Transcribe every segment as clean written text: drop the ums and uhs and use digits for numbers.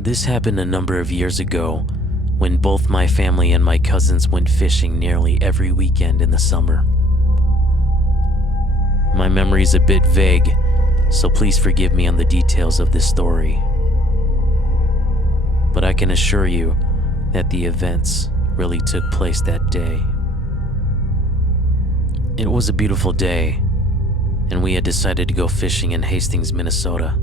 This happened a number of years ago when both my family and my cousins went fishing nearly every weekend in the summer. My memory's a bit vague, so please forgive me on the details of this story. But I can assure you that the events really took place that day. It was a beautiful day, and we had decided to go fishing in Hastings, Minnesota.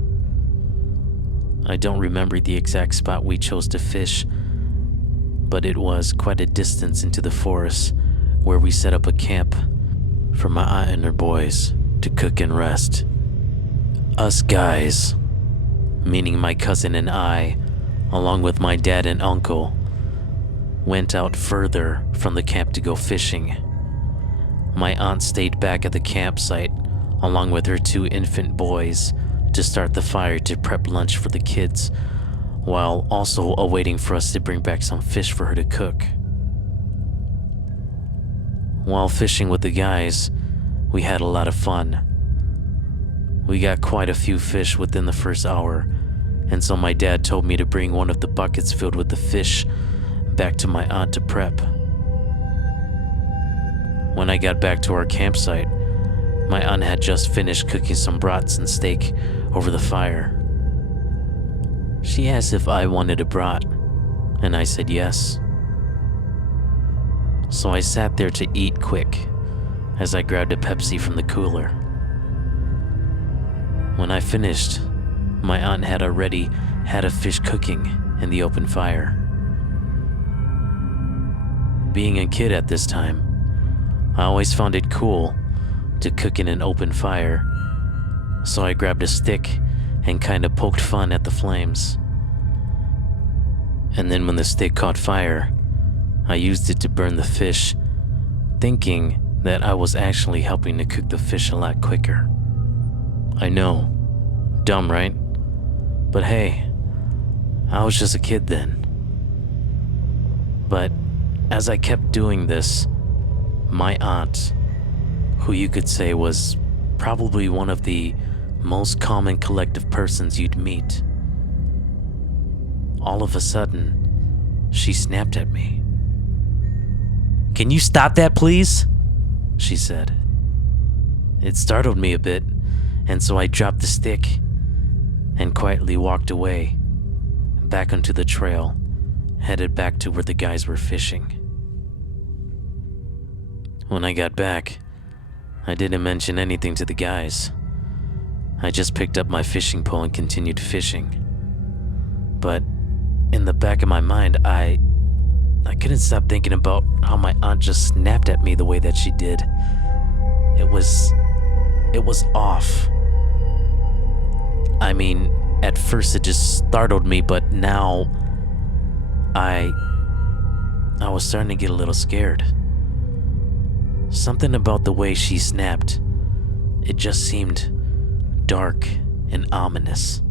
I don't remember the exact spot we chose to fish, but it was quite a distance into the forest where we set up a camp for my aunt and her boys to cook and rest. Us guys, meaning my cousin and I, along with my dad and uncle, went out further from the camp to go fishing. My aunt stayed back at the campsite along with her 2 infant boys to start the fire to prep lunch for the kids, while also awaiting for us to bring back some fish for her to cook. While fishing with the guys, we had a lot of fun. We got quite a few fish within the first hour, and so my dad told me to bring one of the buckets filled with the fish back to my aunt to prep. When I got back to our campsite, my aunt had just finished cooking some brats and steak over the fire. She asked if I wanted a brat, and I said yes. So I sat there to eat quick as I grabbed a Pepsi from the cooler. When I finished, my aunt had already had a fish cooking in the open fire. Being a kid at this time, I always found it cool to cook in an open fire, so I grabbed a stick and kinda poked fun at the flames. And then when the stick caught fire, I used it to burn the fish, thinking that I was actually helping to cook the fish a lot quicker. I know, dumb, right? But hey, I was just a kid then. But as I kept doing this, my aunt, who you could say was probably one of the most calm and collective persons you'd meet, all of a sudden, she snapped at me. "Can you stop that, please?" she said. It startled me a bit, and so I dropped the stick and quietly walked away, back onto the trail, headed back to where the guys were fishing. When I got back, I didn't mention anything to the guys. I just picked up my fishing pole and continued fishing. But in the back of my mind, I couldn't stop thinking about how my aunt just snapped at me the way that she did. It was off. I mean, at first it just startled me, but now I was starting to get a little scared. Something about the way she snapped, it just seemed dark and ominous.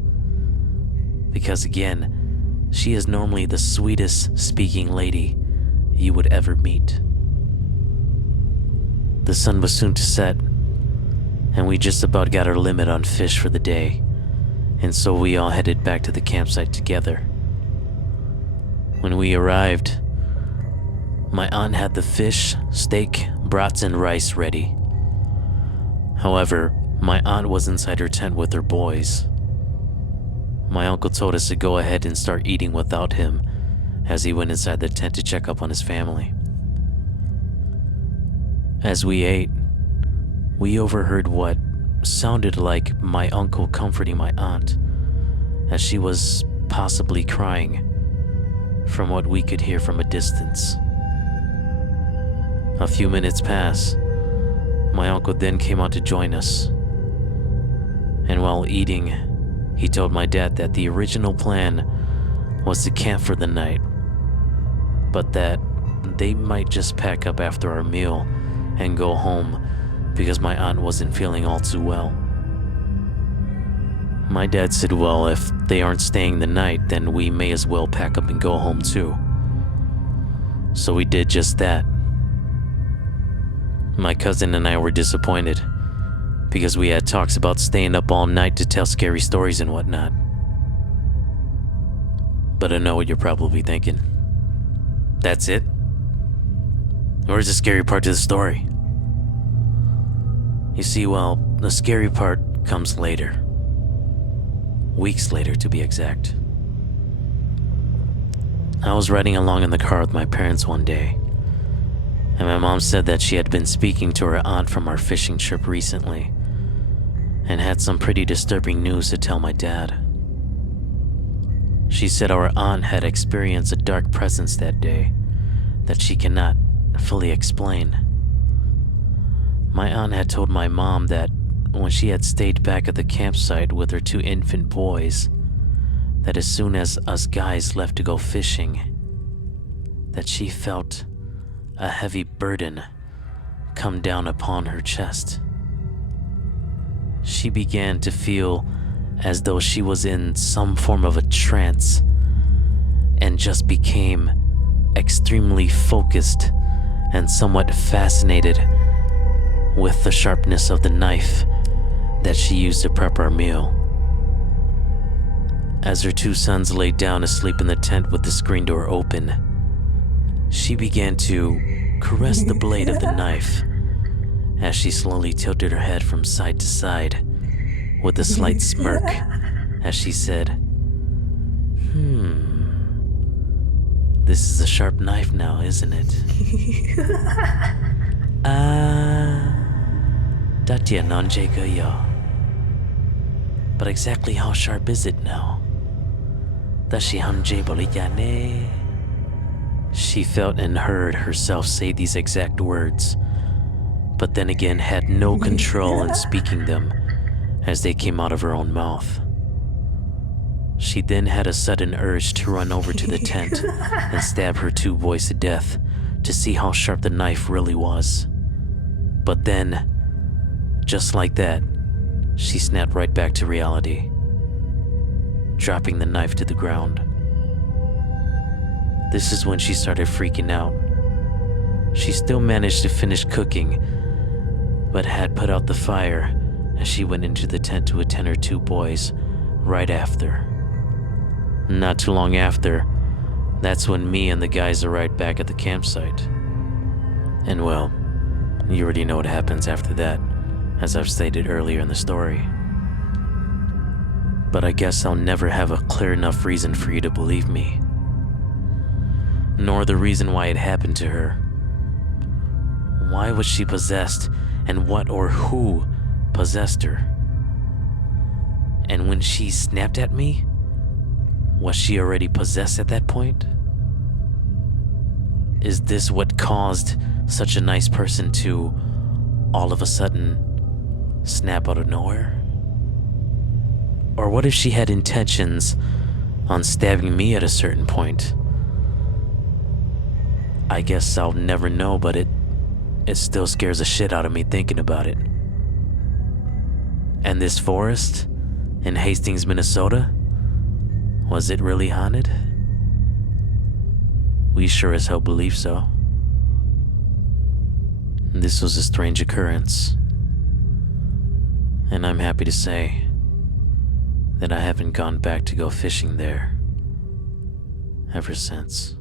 Because again, she is normally the sweetest speaking lady you would ever meet. The sun was soon to set, and we just about got our limit on fish for the day, and so we all headed back to the campsite together. When we arrived, my aunt had the fish, steak, brats, and rice ready. However, my aunt was inside her tent with her boys. My uncle told us to go ahead and start eating without him as he went inside the tent to check up on his family. As we ate, we overheard what sounded like my uncle comforting my aunt as she was possibly crying from what we could hear from a distance. A few minutes passed. My uncle then came out to join us. And while eating, he told my dad that the original plan was to camp for the night, but that they might just pack up after our meal and go home because my aunt wasn't feeling all too well. My dad said, well, if they aren't staying the night, then we may as well pack up and go home too. So we did just that. My cousin and I were disappointed because we had talks about staying up all night to tell scary stories and whatnot. But I know what you're probably thinking. That's it? Where's the scary part to the story? You see, well, the scary part comes later. Weeks later, to be exact. I was riding along in the car with my parents one day, and my mom said that she had been speaking to her aunt from our fishing trip recently, and had some pretty disturbing news to tell my dad. She said our aunt had experienced a dark presence that day that she cannot fully explain. My aunt had told my mom that when she had stayed back at the campsite with her 2 infant boys, that as soon as us guys left to go fishing, that she felt a heavy burden come down upon her chest. She began to feel as though she was in some form of a trance and just became extremely focused and somewhat fascinated with the sharpness of the knife that she used to prep our meal. As her 2 sons laid down asleep in the tent with the screen door open, she began to caress the blade of the knife as she slowly tilted her head from side to side with a slight smirk as she said, this is a sharp knife now, isn't it? But exactly how sharp is it now? She felt and heard herself say these exact words, but then again had no control in speaking them as they came out of her own mouth. She then had a sudden urge to run over to the tent and stab her 2 boys to death to see how sharp the knife really was. But then, just like that, she snapped right back to reality, dropping the knife to the ground. This is when she started freaking out. She still managed to finish cooking, but had put out the fire as she went into the tent to attend her 2 boys right after. Not too long after, that's when me and the guys arrived back at the campsite. And well, you already know what happens after that, as I've stated earlier in the story. But I guess I'll never have a clear enough reason for you to believe me, nor the reason why it happened to her. Why was she possessed, and what or who possessed her? And when she snapped at me, was she already possessed at that point? Is this what caused such a nice person to all of a sudden snap out of nowhere? Or what if she had intentions on stabbing me at a certain point? I guess I'll never know, but it still scares the shit out of me thinking about it. And this forest in Hastings, Minnesota, was it really haunted? We sure as hell believe so. This was a strange occurrence, and I'm happy to say that I haven't gone back to go fishing there ever since.